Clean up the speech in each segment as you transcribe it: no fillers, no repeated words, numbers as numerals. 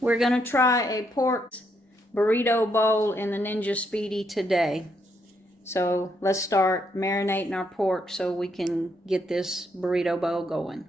We're going to try a pork burrito bowl in the Ninja Speedi today. So let's start marinating our pork so we can get this burrito bowl going.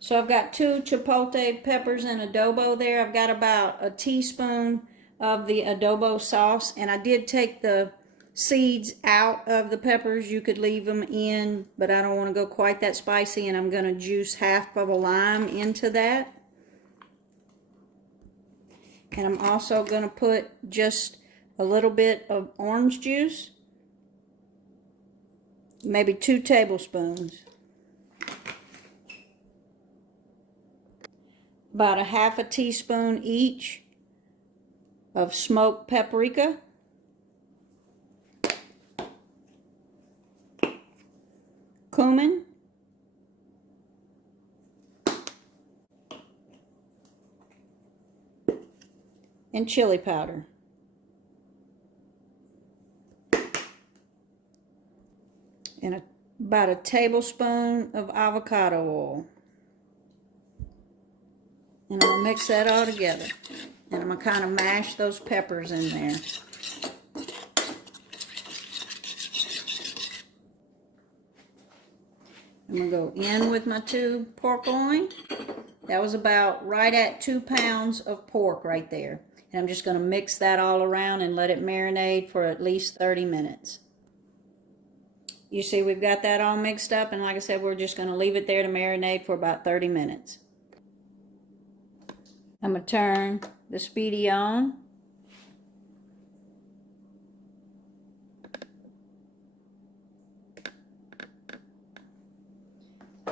So I've got 2 chipotle peppers in adobo there. I've got about a teaspoon of the adobo sauce, and I did take the seeds out of the peppers. You could leave them in, but I don't want to go quite that spicy, and I'm going to juice half of a lime into that. And I'm also going to put just a little bit of orange juice, maybe 2 tablespoons. About a half a teaspoon each of smoked paprika. Cumin. And chili powder. And about a tablespoon of avocado oil. And I'm going to mix that all together. And I'm going to kind of mash those peppers in there. I'm going to go in with my 2 pork loin. That was about right at 2 pounds of pork right there. And I'm just going to mix that all around and let it marinate for at least 30 minutes. You see, we've got that all mixed up, and like I said, we're just going to leave it there to marinate for about 30 minutes. I'm going to turn the Speedi on.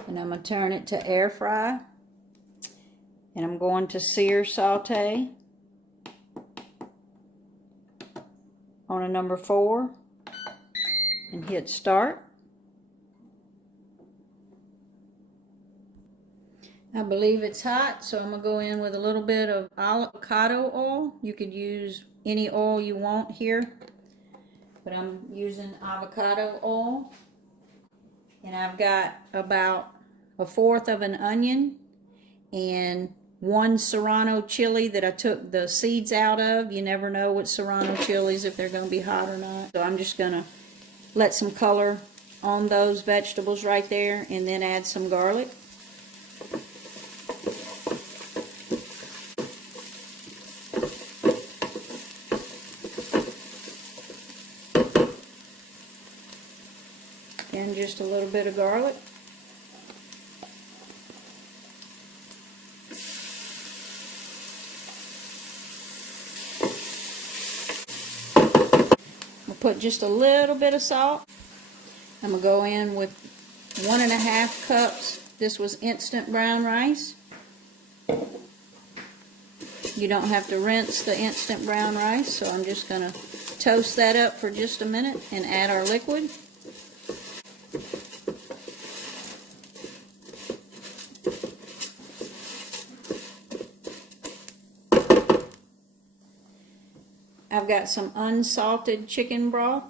And I'm going to turn it to air fry. And I'm going to sear saute on a number 4 and hit start. I believe it's hot, so I'm going to go in with a little bit of avocado oil. You could use any oil you want here, but I'm using avocado oil. And I've got about 1/4 of an onion and 1 serrano chili that I took the seeds out of. You never know with serrano chilies if they're going to be hot or not. So I'm just going to let some color on those vegetables right there and then add some garlic. And just a little bit of garlic. Put just a little bit of salt. I'm going to go in with 1.5 cups. This was instant brown rice. You don't have to rinse the instant brown rice, so I'm just going to toast that up for just a minute and add our liquid. I've got some unsalted chicken broth.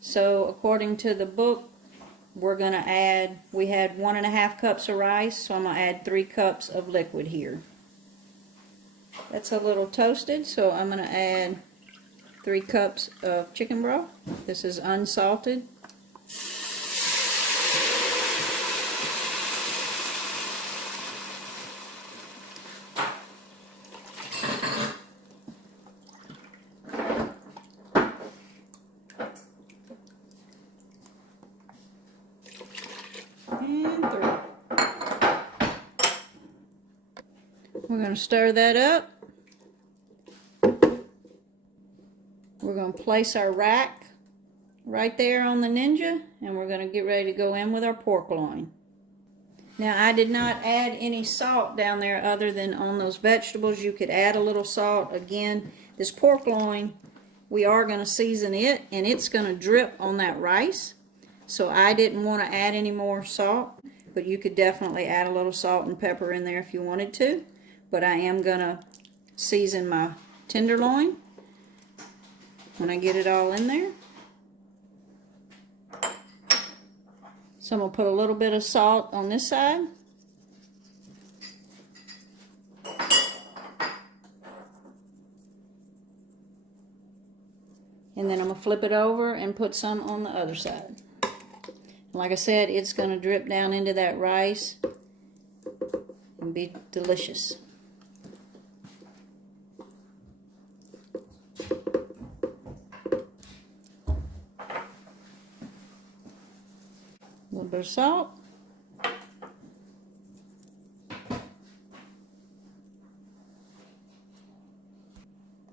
So according to the book, we're going to add, we had 1.5 cups of rice, so I'm going to add 3 cups of liquid here. That's a little toasted, so I'm going to add 3 cups of chicken broth. This is unsalted. And 3. We're going to stir that up. We're going to place our rack right there on the Ninja, and we're going to get ready to go in with our pork loin. Now, I did not add any salt down there other than on those vegetables. You could add a little salt. Again, this pork loin, we are going to season it, and it's going to drip on that rice. So I didn't want to add any more salt, but you could definitely add a little salt and pepper in there if you wanted to. But I am going to season my tenderloin when I get it all in there. So I'm going to put a little bit of salt on this side. And then I'm going to flip it over and put some on the other side. Like I said, it's going to drip down into that rice and be delicious. A little bit of salt.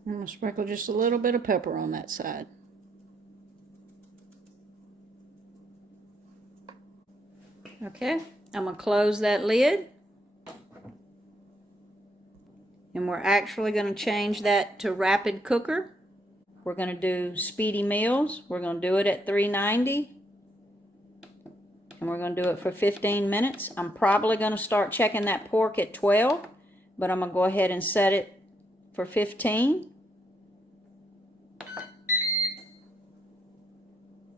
I'm going to sprinkle just a little bit of pepper on that side. Okay, I'm going to close that lid. And we're actually going to change that to rapid cooker. We're going to do Speedi Meals. We're going to do it at 390. And we're going to do it for 15 minutes. I'm probably going to start checking that pork at 12. But I'm going to go ahead and set it for 15.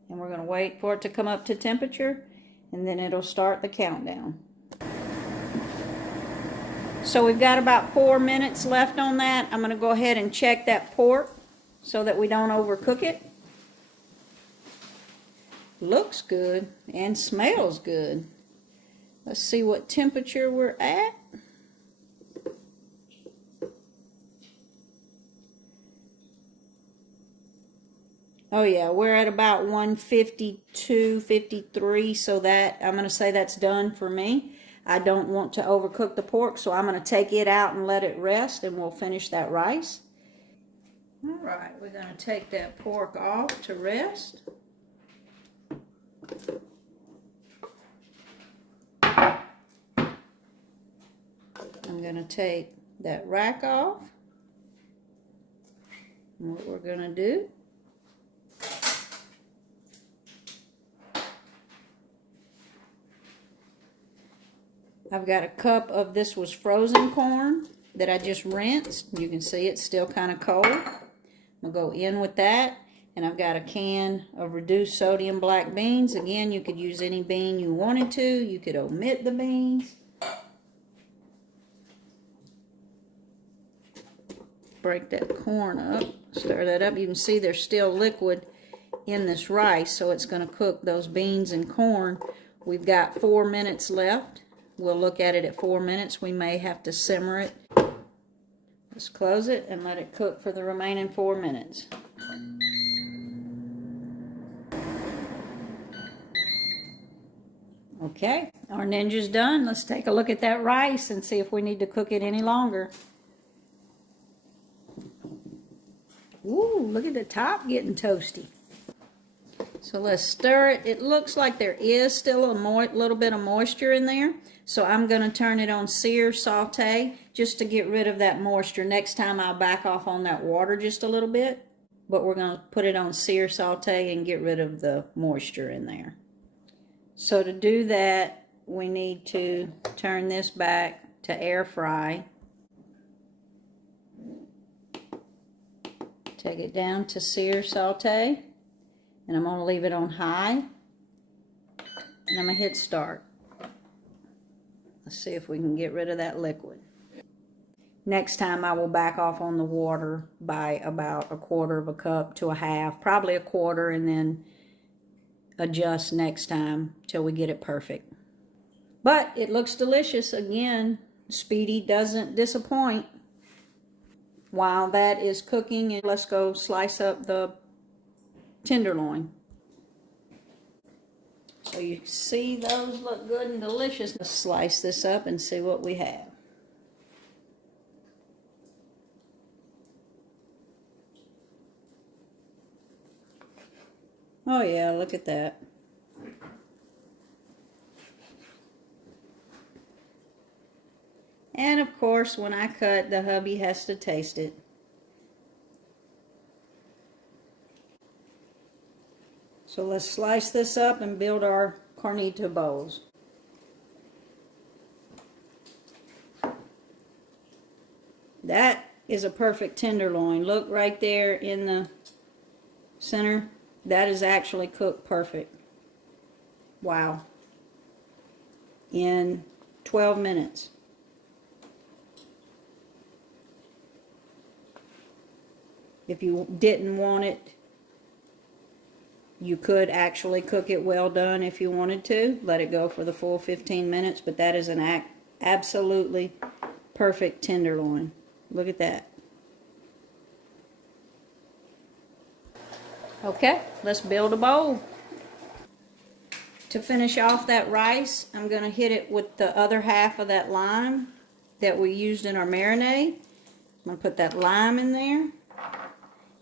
And we're going to wait for it to come up to temperature. And then it'll start the countdown. So we've got about 4 minutes left on that. I'm going to go ahead and check that pork so that we don't overcook it. Looks good and smells good. Let's see what temperature we're at. Oh yeah, we're at about 152, 53, so that I'm going to say that's done for me. I don't want to overcook the pork, so I'm going to take it out and let it rest, and we'll finish that rice. All right, we're going to take that pork off to rest. I'm going to take that rack off. And what we're going to do, I've got a cup of, this was frozen corn that I just rinsed. You can see it's still kind of cold. I'm going to go in with that. And I've got a can of reduced sodium black beans. Again, you could use any bean you wanted to. You could omit the beans. Break that corn up. Stir that up. You can see there's still liquid in this rice, so it's going to cook those beans and corn. We've got 4 minutes left. We'll look at it at 4 minutes. We may have to simmer it. Let's close it and let it cook for the remaining 4 minutes. Okay, our Ninja's done. Let's take a look at that rice and see if we need to cook it any longer. Ooh, look at the top getting toasty. So let's stir it. It looks like there is still a little bit of moisture in there. So I'm going to turn it on sear saute just to get rid of that moisture. Next time I'll back off on that water just a little bit. But we're going to put it on sear saute and get rid of the moisture in there. So to do that, we need to turn this back to air fry. Take it down to sear saute. And I'm going to leave it on high. And I'm going to hit start. Let's see if we can get rid of that liquid. Next time I will back off on the water by about 1/4 of a cup to a half. Probably 1/4, and then adjust next time till we get it perfect. But it looks delicious. Again, Speedi doesn't disappoint. While that is cooking, let's go slice up the tenderloin. So you see those look good and delicious. Let's slice this up and see what we have. Oh yeah, look at that. And of course, when I cut, the hubby has to taste it. So let's slice this up and build our carnita bowls. That is a perfect tenderloin. Look right there in the center. That is actually cooked perfect. Wow. In 12 minutes. If you didn't want it You could actually cook it well done if you wanted to. Let it go for the full 15 minutes, but that is an absolutely perfect tenderloin. Look at that. Okay, let's build a bowl. To finish off that rice, I'm going to hit it with the other half of that lime that we used in our marinade. I'm going to put that lime in there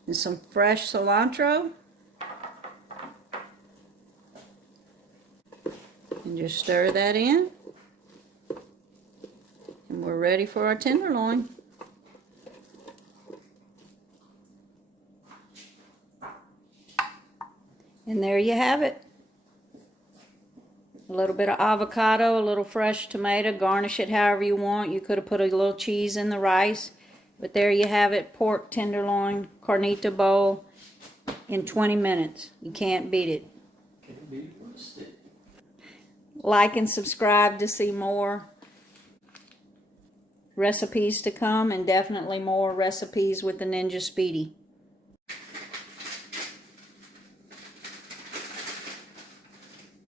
and some fresh cilantro. And just stir that in. And we're ready for our tenderloin. And there you have it. A little bit of avocado, a little fresh tomato, garnish it however you want. You could have put a little cheese in the rice. But there you have it, pork tenderloin carnita bowl in 20 minutes. You can't beat it. Can't beat it with a stick. Like and subscribe to see more recipes to come, and definitely more recipes with the Ninja Speedi.